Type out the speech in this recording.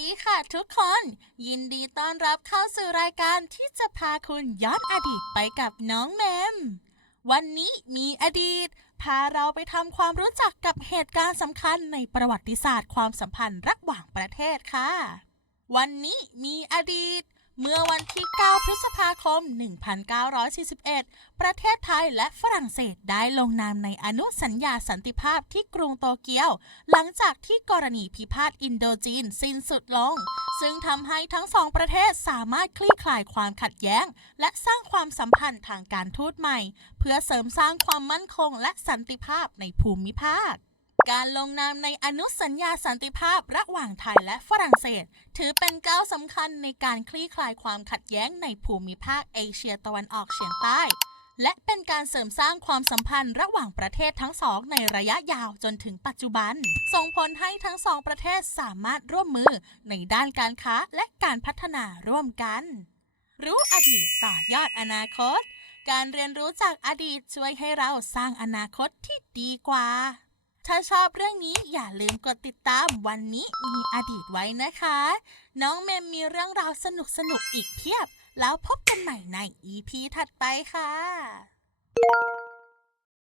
ดีค่ะทุกคน ยินดีต้อนรับเข้าสู่รายการที่จะพาคุณย้อนอดีตไปกับน้องแมม วันนี้มีอดีต พาเราไปทำความรู้จักกับเหตุการณ์สำคัญในประวัติศาสตร์ความสัมพันธ์ระหว่างประเทศค่ะ วันนี้มีอดีต เมื่อวันที่ 9 พฤษภาคม 1941 ประเทศไทยและฝรั่งเศสได้ลงนามในอนุสัญญาสันติภาพที่กรุงโตเกียว หลังจากที่กรณีพิพาทอินโดจีนสิ้นสุดลง ซึ่งทำให้ทั้งสองประเทศสามารถคลี่คลายความขัดแย้ง และสร้างความสัมพันธ์ทางการทูตใหม่ เพื่อเสริมสร้างความมั่นคงและสันติภาพในภูมิภาค การลงนามในอนุสัญญาสันติภาพระหว่างไทยและฝรั่งเศส ถือเป็นก้าวสำคัญในการคลี่คลายความขัดแย้งในภูมิภาคเอเชียตะวันออกเฉียงใต้ และเป็นการเสริมสร้างความสัมพันธ์ระหว่างประเทศทั้งสองในระยะยาวจนถึงปัจจุบัน ส่งผลให้ทั้งสองประเทศสามารถร่วมมือในด้านการค้าและการพัฒนาร่วมกัน รู้อดีตต่อยอดอนาคต การเรียนรู้จากอดีตช่วยให้เราสร้างอนาคตที่ดีกว่า ถ้าชอบเรื่องนี้อย่าลืมกดติดตามวันนี้มีอดีตไว้นะคะ น้องเมมมีเรื่องราวสนุกๆอีกเพียบ แล้วพบกันใหม่ใน EP ถัดไปค่ะ